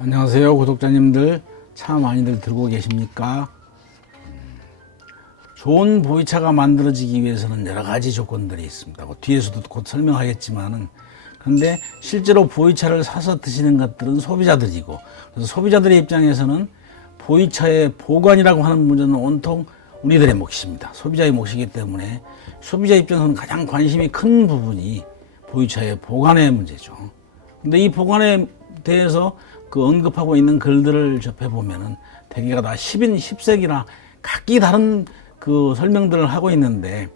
안녕하세요, 구독자님들. 차 많이들 들고 계십니까? 좋은 보이차가 만들어지기 위해서는 여러 가지 조건들이 있습니다. 뒤에서도 곧 설명하겠지만은, 그런데 실제로 보이차를 사서 드시는 것들은 소비자들이고, 그래서 소비자들의 입장에서는 보이차의 보관이라고 하는 문제는 온통 우리들의 몫입니다. 소비자의 몫이기 때문에 소비자 입장에서는 가장 관심이 큰 부분이 보이차의 보관의 문제죠. 근데 이 보관에 대해서 언급하고 있는 글들을 접해보면은 대개가 다 10세기나 각기 다른 설명들을 하고 있는데,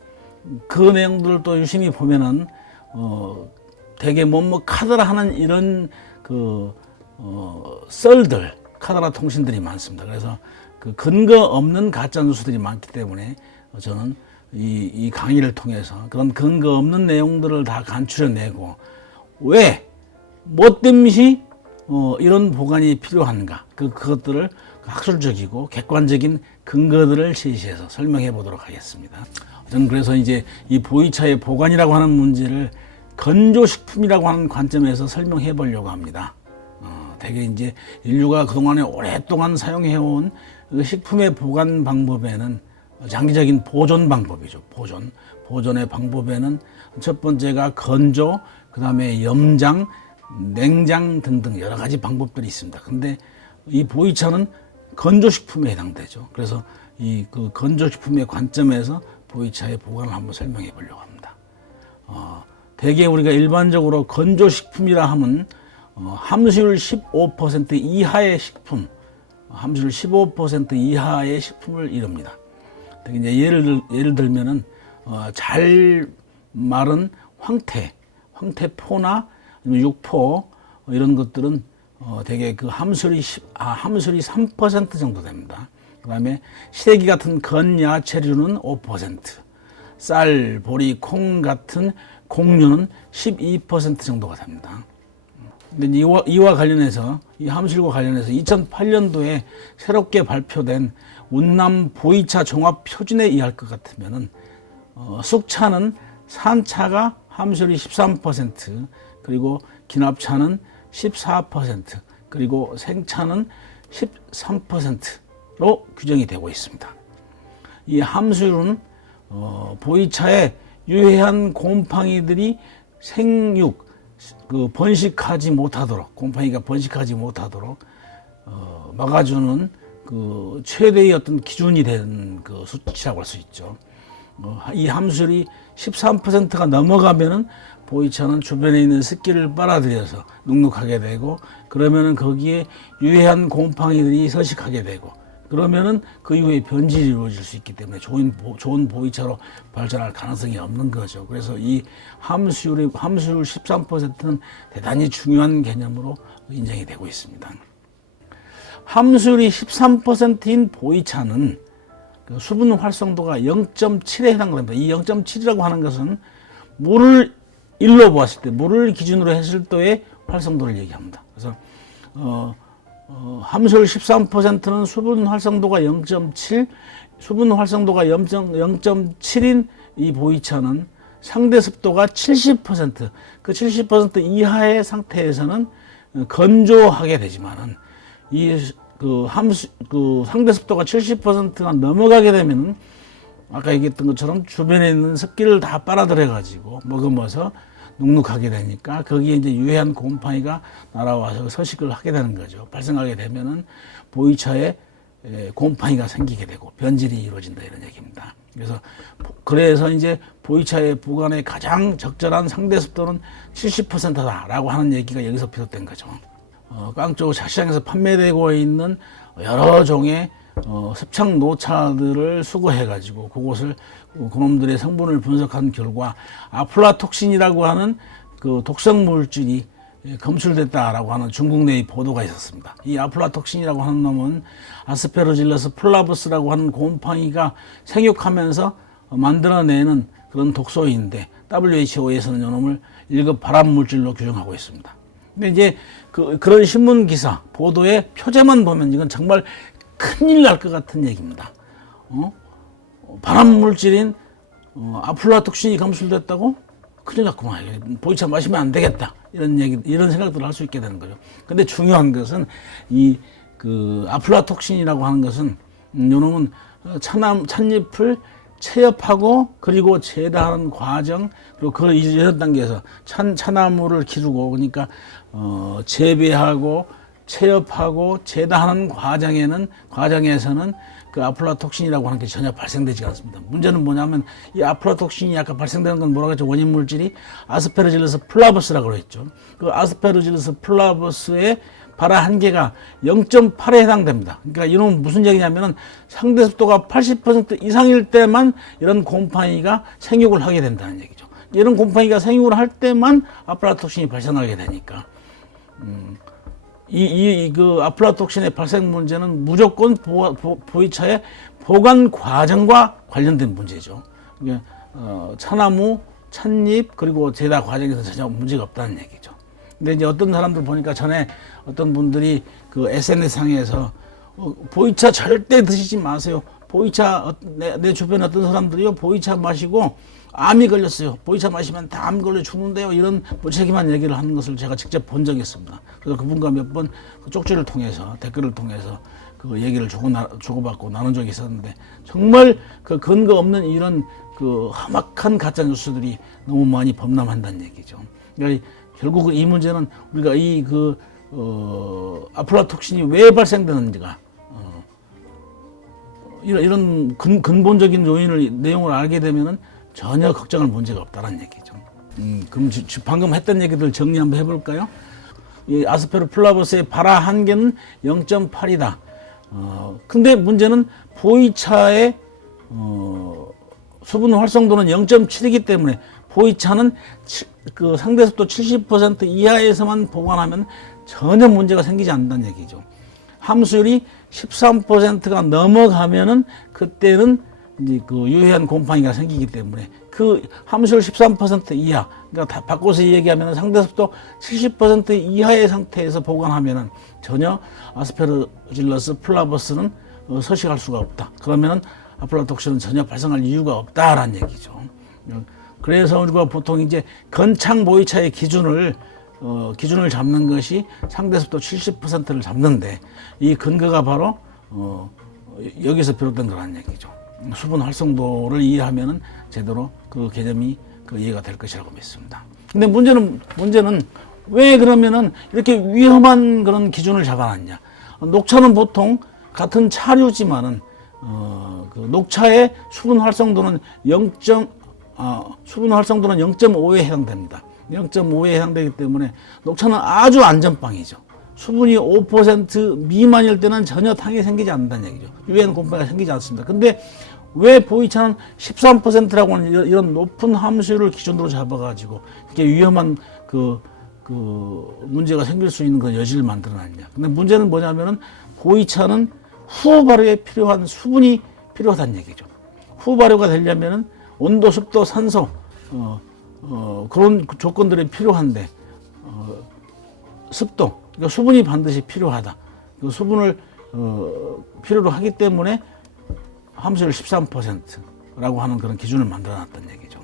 그 내용들을 또 유심히 보면은 대개 카더라 하는 이런 썰들, 카더라 통신들이 많습니다. 그래서 근거 없는 가짜 뉴스들이 많기 때문에 저는 이 강의를 통해서 그런 근거 없는 내용들을 다 간추려내고, 왜 뭐 때문에 이런 보관이 필요한가, 그것들을 학술적이고 객관적인 근거들을 제시해서 설명해 보도록 하겠습니다. 저는 그래서 이제 이 보이차의 보관이라고 하는 문제를 건조식품이라고 하는 관점에서 설명해 보려고 합니다. 대개 이제 인류가 그동안에 오랫동안 사용해온 식품의 보관 방법에는 장기적인 보존 방법이죠. 보존의 방법에는 첫 번째가 건조, 그 다음에 염장, 냉장 등등 여러 가지 방법들이 있습니다. 근데 이 보이차는 건조식품에 해당되죠. 그래서 건조식품의 관점에서 보이차의 보관을 한번 설명해 보려고 합니다. 대개 우리가 일반적으로 건조식품이라 하면 함수율 15% 이하의 식품, 함수율 15% 이하의 식품을 이릅니다. 이제 예를 들면은 잘 마른 황태포나 육포 이런 것들은 대개 함수율이 3% 정도 됩니다. 그 다음에 시래기 같은 건야채류는 5%, 쌀, 보리, 콩 같은 곡류는 12% 정도가 됩니다. 근데 이와 관련해서, 이 함수율과 관련해서 2008년도에 새롭게 발표된 운남 보이차 종합 표준에 의할 것 같으면은 쑥차는 산차가 함수율이 13%, 그리고 기납차는 14%, 그리고 생차는 13%로 규정이 되고 있습니다. 이 함수율은 보이차에 유해한 곰팡이들이 번식하지 못하도록, 곰팡이가 번식하지 못하도록 막아주는 최대의 어떤 기준이 된 수치라고 할 수 있죠. 이 함수율이 13%가 넘어가면은 보이차는 주변에 있는 습기를 빨아들여서 눅눅하게 되고, 그러면은 거기에 유해한 곰팡이들이 서식하게 되고, 그러면은 그 이후에 변질이 이루어질 수 있기 때문에 좋은 보이차로 발전할 가능성이 없는 거죠. 그래서 이 함수율 13%는 대단히 중요한 개념으로 인정이 되고 있습니다. 함수율이 13%인 보이차는 수분 활성도가 0.7에 해당됩니다. 이 0.7이라고 하는 것은 물을 일로 보았을 때, 물을 기준으로 했을 때의 활성도를 얘기합니다. 그래서 함수율 13%는 수분 활성도가 0.7, 수분 활성도가 0.7인 이 보이차는 상대 습도가 70%, 그 70% 이하의 상태에서는 건조하게 되지만은, 상대 습도가 70%가 넘어가게 되면은 아까 얘기했던 것처럼 주변에 있는 습기를 다 빨아들여 가지고 머금어서 눅눅하게 되니까 거기에 이제 유해한 곰팡이가 날아와서 서식을 하게 되는 거죠. 발생하게 되면은 보이차에 곰팡이가 생기게 되고 변질이 이루어진다, 이런 얘기입니다. 그래서 이제 보이차의 보관에 가장 적절한 상대 습도는 70%다라고 하는 얘기가 여기서 비롯된 거죠. 깡조 시장에서 판매되고 있는 여러 종의 습착 노차들을 수거해가지고 그놈들의 성분을 분석한 결과 아플라톡신이라고 하는 독성 물질이 검출됐다라고 하는 중국 내의 보도가 있었습니다. 이 아플라톡신이라고 하는 놈은 아스페로질러스 플라부스라고 하는 곰팡이가 생육하면서 만들어내는 그런 독소인데, WHO에서는 이놈을 1급 발암물질로 규정하고 있습니다. 근데 이제 그런 신문 기사 보도의 표제만 보면 이건 정말 큰일 날 것 같은 얘기입니다. 발암물질인 아플라톡신이 검출됐다고? 큰일 났구만. 보이차 마시면 안 되겠다. 이런 생각들을 할 수 있게 되는 거죠. 근데 중요한 것은 아플라톡신이라고 하는 것은, 요놈은 찻잎을 체엽하고 그리고 제다하는 과정, 그리고 그 이전 단계에서 차나무를 기르고, 그러니까 재배하고 체엽하고 제다하는 과정에서는 그 아플라톡신이라고 하는 게 전혀 발생되지 않습니다. 문제는 뭐냐면 이 아플라톡신이 아까 발생되는 건 뭐라고 했죠? 원인 물질이 아스페르질러스 플라버스라고 했죠. 그 아스페르질러스 플라버스의 발화 한계가 0.8에 해당됩니다. 그러니까 이런 무슨 얘기냐면은 상대 습도가 80% 이상일 때만 이런 곰팡이가 생육을 하게 된다는 얘기죠. 이런 곰팡이가 생육을 할 때만 아플라톡신이 발생하게 되니까, 그 아플라톡신의 발생 문제는 무조건 보이차의 보관 과정과 관련된 문제죠. 그러니까 차나무, 찻잎, 그리고 제다 과정에서 전혀 문제가 없다는 얘기죠. 근데 이제 어떤 사람들 보니까 전에 어떤 분들이 그 SNS 상에서 보이차 절대 드시지 마세요. 보이차, 내 주변에 어떤 사람들이요, 보이차 마시고 암이 걸렸어요. 보이차 마시면 다 암 걸려 죽는데요. 이런 무책임한 얘기를 하는 것을 제가 직접 본 적이 있습니다. 그래서 그분과 몇 번 쪽지를 통해서, 댓글을 통해서 그 얘기를 주고받고 나눈 적이 있었는데, 정말 그 근거 없는 이런 그 험악한 가짜 뉴스들이 너무 많이 범람한다는 얘기죠. 그러니까 결국 이 문제는 우리가 아플라톡신이 왜 발생되는지가, 이런 근본적인 내용을 알게 되면은 전혀 걱정할 문제가 없다는 얘기죠. 그럼 방금 했던 얘기들 정리 한번 해볼까요? 이 아스페르 플라버스의 발화 한계는 0.8이다. 근데 문제는 보이차의 수분 활성도는 0.7이기 때문에 보이차는 그 상대 습도 70% 이하에서만 보관하면 전혀 문제가 생기지 않는다는 얘기죠. 함수율이 13%가 넘어가면은 그때는 이제 그 유해한 곰팡이가 생기기 때문에, 그 함수율 13% 이하, 그러니까 다 바꿔서 얘기하면 상대 습도 70% 이하의 상태에서 보관하면은 전혀 아스페르질러스 플라버스는 서식할 수가 없다. 그러면은 아플라톡신은 전혀 발생할 이유가 없다라는 얘기죠. 그래서 우리가 보통 이제 건창 보이차의 기준을 잡는 것이 상대 습도 70%를 잡는데, 이 근거가 바로 여기서 비롯된 거라는 얘기죠. 수분 활성도를 이해하면은 제대로 그 개념이 이해가 될 것이라고 믿습니다. 근데 문제는 왜 그러면은 이렇게 위험한 그런 기준을 잡아놨냐? 녹차는 보통 같은 차류지만은 그 녹차의 수분 활성도는 0.5에 해당됩니다. 0.5에 해당되기 때문에 녹차는 아주 안전빵이죠. 수분이 5% 미만일 때는 전혀 당이 생기지 않는다는 얘기죠. 유해한 곰팡이가 생기지 않습니다. 근데 왜 보이차는 13%라고 하는 이런 높은 함수율을 기준으로 잡아가지고 이렇게 위험한 문제가 생길 수 있는 그 여지를 만들어놨냐? 근데 문제는 뭐냐면은 보이차는 후 발효에 필요한 수분이 필요하다는 얘기죠. 후 발효가 되려면은 온도, 습도, 산소, 그런 조건들이 필요한데, 습도, 그러니까 수분이 반드시 필요하다. 그 수분을 필요로 하기 때문에 함수율 13%라고 하는 그런 기준을 만들어 놨다는 얘기죠.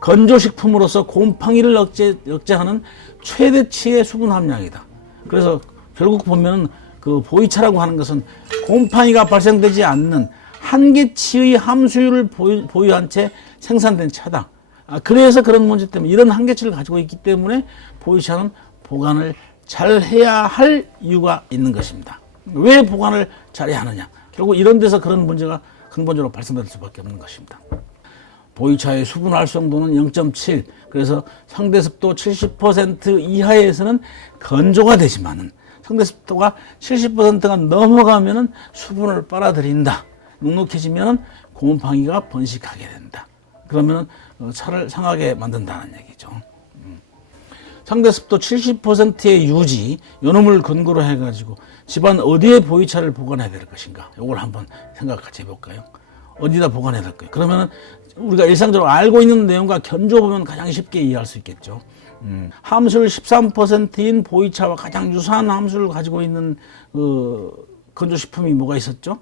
건조식품으로서 곰팡이를 억제하는 최대치의 수분 함량이다. 그래서 결국 보면 그 보이차라고 하는 것은 곰팡이가 발생되지 않는 한계치의 함수율을 보유한 채 생산된 차다. 그래서 그런 문제 때문에, 이런 한계치를 가지고 있기 때문에 보이차는 보관을 잘 해야 할 이유가 있는 것입니다. 왜 보관을 잘해야 하느냐? 결국 이런 데서 그런 문제가 근본적으로 발생될 수밖에 없는 것입니다. 보이차의 수분 활성도는 0.7, 그래서 상대 습도 70% 이하에서는 건조가 되지만은 상대 습도가 70%가 넘어가면은 수분을 빨아들인다. 눅눅해지면은 곰팡이가 번식하게 된다. 그러면은 차를 상하게 만든다는 얘기죠. 상대 습도 70%의 유지, 요놈을 근거로 해가지고 집안 어디에 보이차를 보관해야 될 것인가? 이걸 한번 생각해 볼까요? 어디다 보관해야 될까요? 그러면은 우리가 일상적으로 알고 있는 내용과 견줘보면 가장 쉽게 이해할 수 있겠죠. 함수율 13%인 보이차와 가장 유사한 함수를 가지고 있는 건조식품이 뭐가 있었죠?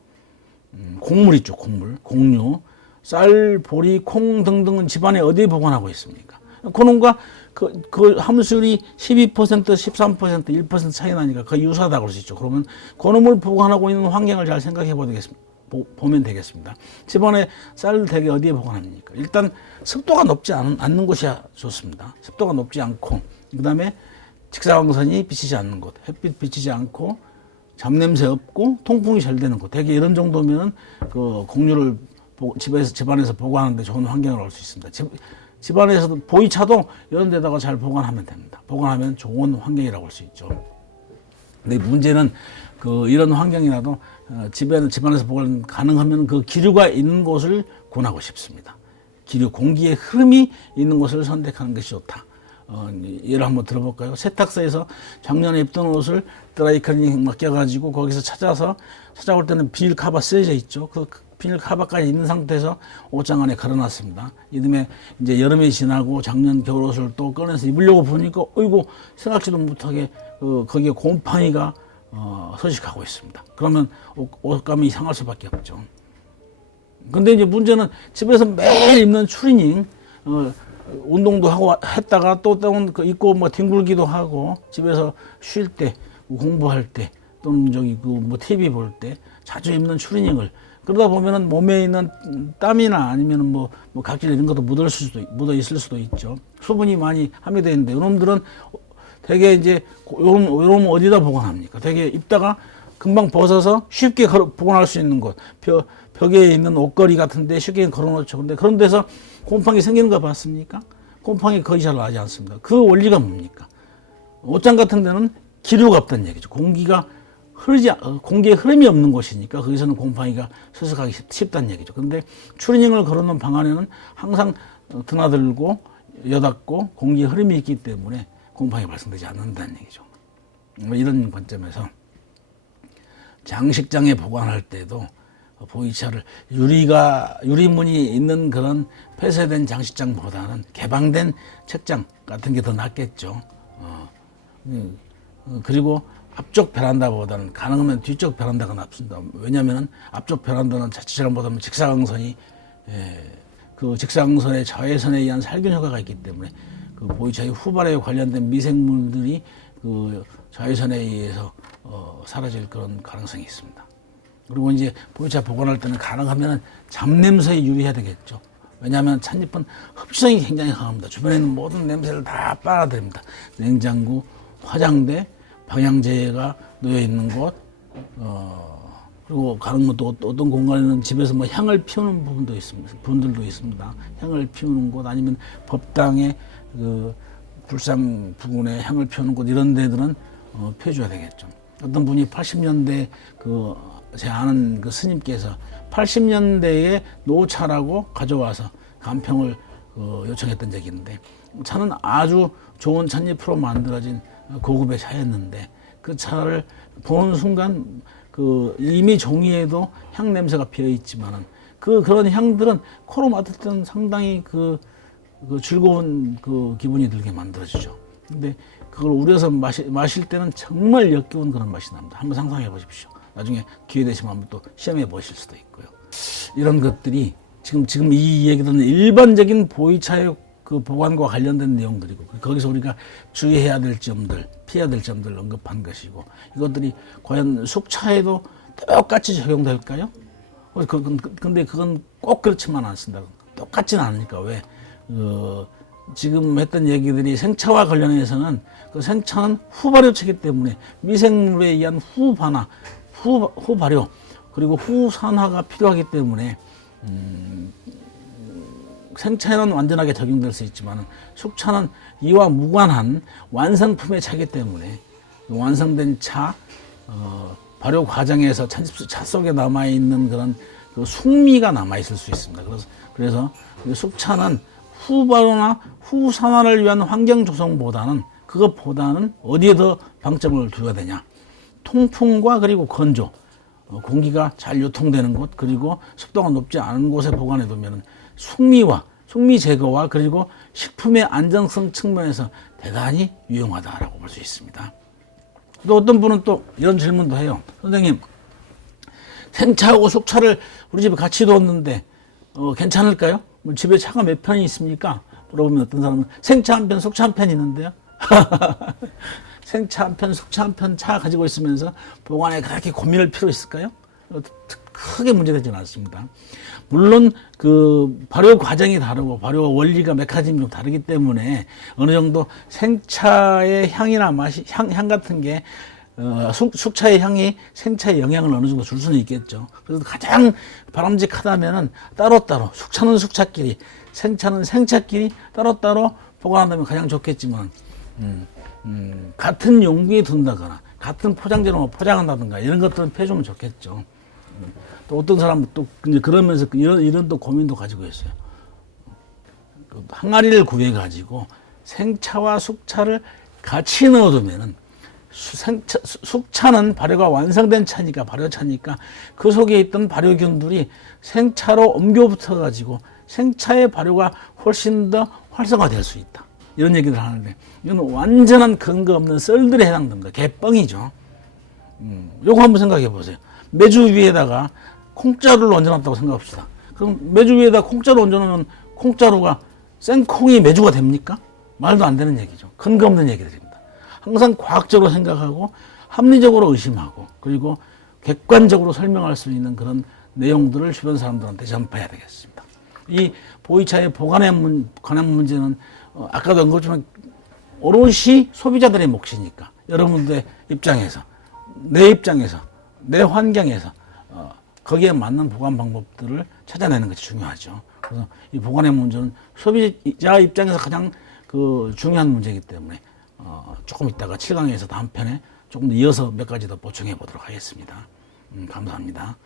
곡물 있죠, 곡물. 곡류. 쌀, 보리, 콩 등등은 집안에 어디에 보관하고 있습니까? 그놈과 그 함수율이 12%, 13%, 1% 차이 나니까 거의 유사하다고 할 수 있죠. 그러면 그놈을 보관하고 있는 환경을 잘 생각해 보면 되겠습니다. 집안에 쌀을 대개 어디에 보관합니까? 일단 습도가 높지 않는 곳이 좋습니다. 습도가 높지 않고, 그 다음에 직사광선이 비치지 않는 곳, 햇빛 비치지 않고, 잡냄새 없고, 통풍이 잘 되는 곳. 대개 이런 정도면 그 곡류를 집안에서 보관하는데 좋은 환경을 얻을 수 있습니다. 집안에서도 보이차도 이런 데다가 잘 보관하면 됩니다. 보관하면 좋은 환경이라고 할 수 있죠. 근데 문제는 이런 환경이라도 집안에서 보관 가능하면 그 기류가 있는 곳을 권하고 싶습니다. 공기의 흐름이 있는 곳을 선택하는 것이 좋다. 예를 한번 들어볼까요? 세탁소에서 작년에 입던 옷을 드라이클리닝 맡겨가지고 거기서 찾아올 때는 비닐 카바 쓰여져 있죠. 그 비닐 카바까지 있는 상태에서 옷장 안에 걸어놨습니다. 이듬해 이제 여름이 지나고 작년 겨울 옷을 또 꺼내서 입으려고 보니까 어이구 생각지도 못하게 거기에 곰팡이가 서식하고 있습니다. 그러면 옷감이 상할 수밖에 없죠. 근데 이제 문제는 집에서 매일 입는 추리닝, 운동도 하고 했다가 또 입고 뭐 뒹굴기도 하고 집에서 쉴 때, 공부할 때, 또는 TV 볼 때 자주 입는 추리닝을 그러다 보면은 몸에 있는 땀이나 아니면은 뭐 각질 이런 것도 묻어 있을 수도 있죠. 수분이 많이 함유되어 있는데 이놈들은 되게 이제 요런 어디다 보관합니까? 되게 입다가 금방 벗어서 쉽게 보관할 수 있는 곳, 벽에 있는 옷걸이 같은데 쉽게 걸어놓죠. 근데 그런 데서 곰팡이 생기는 거 봤습니까? 곰팡이 거의 잘 나지 않습니다. 그 원리가 뭡니까? 옷장 같은 데는 기류가 없다는 얘기죠. 공기의 흐름이 없는 곳이니까 거기서는 곰팡이가 서식하기 쉽다는 얘기죠. 근데 추리닝을 걸어놓은 방 안에는 항상 드나들고 여닫고 공기의 흐름이 있기 때문에 곰팡이 발생되지 않는다는 얘기죠. 이런 관점에서 장식장에 보관할 때도 보이차를 유리문이 있는 그런 폐쇄된 장식장보다는 개방된 책장 같은 게 더 낫겠죠. 그리고 앞쪽 베란다보다는 가능하면 뒤쪽 베란다가 낫습니다. 왜냐하면 앞쪽 베란다는 자칫 잘못하면 직사광선이 그 직사광선의 자외선에 의한 살균 효과가 있기 때문에 그 보이차의 후발에 관련된 미생물들이 그 자외선에 의해서 사라질 그런 가능성이 있습니다. 그리고 이제 보이차 보관할 때는 가능하면 잡냄새에 유의해야 되겠죠. 왜냐하면 찻잎은 흡수성이 굉장히 강합니다. 주변에 있는 모든 냄새를 다 빨아들입니다. 냉장고, 화장대, 방향제가 놓여 있는 곳, 그리고 가능한 또 어떤 공간에는 집에서 뭐 향을 피우는 분들도 있습니다. 향을 피우는 곳 아니면 법당에 그 불상 부근에 향을 피우는 곳 이런 데들은 피워줘야 되겠죠. 어떤 분이 80년대 제 아는 그 스님께서 80년대에 노차라고 가져와서 간평을 요청했던 적이 있는데 차는 아주 좋은 찻잎으로 만들어진 고급의 차였는데 그 차를 보는 순간 이미 종이에도 향 냄새가 배어 있지만은 그런 향들은 코로 맡을 때는 상당히 즐거운 기분이 들게 만들어주죠. 근데 그걸 우려서 마실 때는 정말 역겨운 그런 맛이 납니다. 한번 상상해 보십시오. 나중에 기회 되시면 한번 또 시험해 보실 수도 있고요. 이런 것들이 지금 이 얘기들은 일반적인 보이차의 보관과 관련된 내용들이고 거기서 우리가 주의해야 될 점들, 피해야 될 점들을 언급한 것이고 이것들이 과연 숙차에도 똑같이 적용될까요? 근데 그건 꼭 그렇지만 않습니다. 똑같지는 않으니까 왜? 지금 했던 얘기들이 생차와 관련해서는 생차는 후발효체이기 때문에 미생물에 의한 후발효 그리고 후산화가 필요하기 때문에 생차에는 완전하게 적용될 수 있지만 숙차는 이와 무관한 완성품의 차이기 때문에 완성된 차 발효 과정에서 차 속에 남아있는 그런 숙미가 남아있을 수 있습니다. 그래서 숙차는 후발효나 후산화를 위한 환경 조성보다는 그것보다는 어디에 더 방점을 두어야 되냐. 통풍과 그리고 건조, 공기가 잘 유통되는 곳 그리고 습도가 높지 않은 곳에 보관해 두면 숙미 제거와 그리고 식품의 안정성 측면에서 대단히 유용하다라고 볼 수 있습니다. 또 어떤 분은 또 이런 질문도 해요. 선생님, 생차하고 숙차를 우리 집에 같이 뒀는데 괜찮을까요? 뭐 집에 차가 몇 편이 있습니까? 물어보면 어떤 사람은 생차 한 편, 속차 한 편 있는데요. 생차 한 편, 속차 한 편 차 가지고 있으면서 보관에 그렇게 고민할 필요 있을까요? 크게 문제되지는 않습니다. 물론 그 발효 과정이 다르고 발효 원리가 메커니즘이 좀 다르기 때문에 어느 정도 생차의 향이나 맛이 향 같은 게 숙차의 향이 생차의 영향을 어느 정도 줄 수는 있겠죠. 그래서 가장 바람직하다면은 따로따로 숙차는 숙차끼리 생차는 생차끼리 따로따로 보관한다면 가장 좋겠지만 같은 용기에 둔다거나 같은 포장재로 포장한다든가 이런 것들은 피해주면 좋겠죠. 또 어떤 사람은 또 이제 그러면서 이런 또 고민도 가지고 있어요. 항아리를 구해 가지고 생차와 숙차를 같이 넣어두면은 숙차는 발효가 완성된 차니까 발효차니까 그 속에 있던 발효균들이 생차로 옮겨 붙어 가지고 생차의 발효가 훨씬 더 활성화될 수 있다. 이런 얘기를 하는데 이건 완전한 근거 없는 썰들에 해당됩니다. 개뻥이죠. 요거 한번 생각해 보세요. 메주 위에다가 콩자루를 얹어놨다고 생각합시다. 그럼 메주 위에다 콩자루 얹어놓으면 콩자루가 생콩이 메주가 됩니까? 말도 안 되는 얘기죠. 근거 없는 얘기들입니다. 항상 과학적으로 생각하고 합리적으로 의심하고 그리고 객관적으로 설명할 수 있는 그런 내용들을 주변 사람들한테 전파해야 되겠습니다. 이 보이차의 보관에 관한 문제는 아까도 언급했지만 오롯이 소비자들의 몫이니까 여러분들의 입장에서 내 입장에서 내 환경에서 거기에 맞는 보관 방법들을 찾아내는 것이 중요하죠. 그래서 이 보관의 문제는 소비자 입장에서 가장 그 중요한 문제이기 때문에 조금 이따가 7강에서 다음 편에 조금 더 이어서 몇 가지 더 보충해 보도록 하겠습니다. 감사합니다.